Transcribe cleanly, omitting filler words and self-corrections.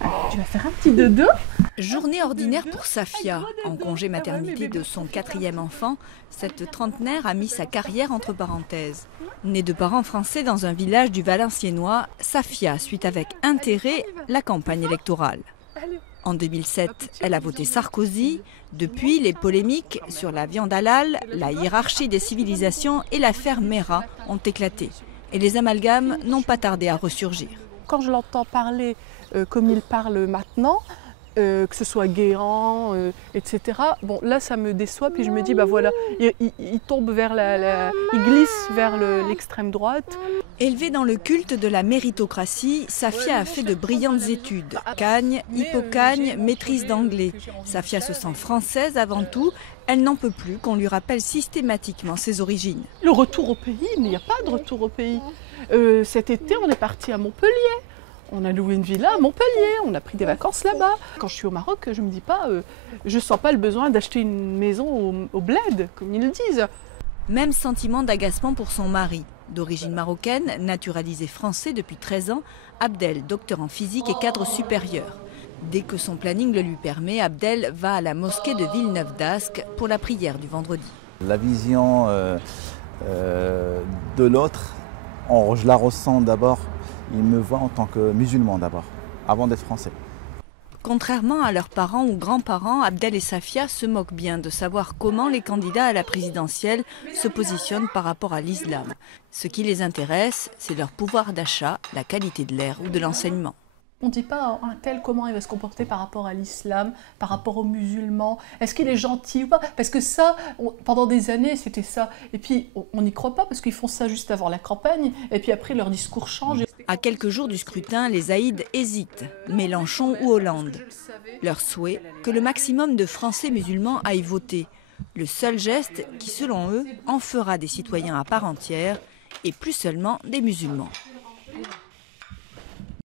Allez, tu vas faire un petit dodo. Journée ordinaire pour Safia. En congé maternité de son 4e enfant, cette trentenaire a mis sa carrière entre parenthèses. Née de parents français dans un village du Valenciennois, Safia suit avec intérêt la campagne électorale. En 2007, elle a voté Sarkozy. Depuis, les polémiques sur la viande halal, la hiérarchie des civilisations et l'affaire Mera ont éclaté. Et les amalgames n'ont pas tardé à ressurgir. Quand je l'entends parler comme il parle maintenant, que ce soit Guéant, etc. Bon, là, ça me déçoit, puis je me dis, bah voilà, il tombe vers il glisse vers l'extrême droite. Élevée dans le culte de la méritocratie, Safia a fait de brillantes études. Cagne, Hippocagne, maîtrise d'anglais. Safia se sent française avant tout. Elle n'en peut plus qu'on lui rappelle systématiquement ses origines. Le retour au pays, il n'y a pas de retour au pays. Cet été, on est parti à Montpellier. On a loué une villa à Montpellier, on a pris des vacances là-bas. Quand je suis au Maroc, je ne me dis pas, je sens pas le besoin d'acheter une maison au bled, comme ils le disent. Même sentiment d'agacement pour son mari. D'origine marocaine, naturalisé français depuis 13 ans, Abdel, docteur en physique et cadre supérieur. Dès que son planning le lui permet, Abdel va à la mosquée de Villeneuve d'Ascq pour la prière du vendredi. La vision de l'autre, je la ressens d'abord. Ils me voient en tant que musulman d'abord, avant d'être français. Contrairement à leurs parents ou grands-parents, Abdel et Safia se moquent bien de savoir comment les candidats à la présidentielle se positionnent par rapport à l'islam. Ce qui les intéresse, c'est leur pouvoir d'achat, la qualité de l'air ou de l'enseignement. On ne dit pas un tel comment il va se comporter par rapport à l'islam, par rapport aux musulmans. Est-ce qu'il est gentil ou pas? Parce que ça, pendant des années, c'était ça. Et puis, on n'y croit pas parce qu'ils font ça juste avant la campagne. Et puis après, leur discours change. À quelques jours du scrutin, les Zaïdes hésitent. Mélenchon ou Hollande. Leur souhait, que le maximum de Français musulmans aillent voter. Le seul geste qui, selon eux, en fera des citoyens à part entière et plus seulement des musulmans.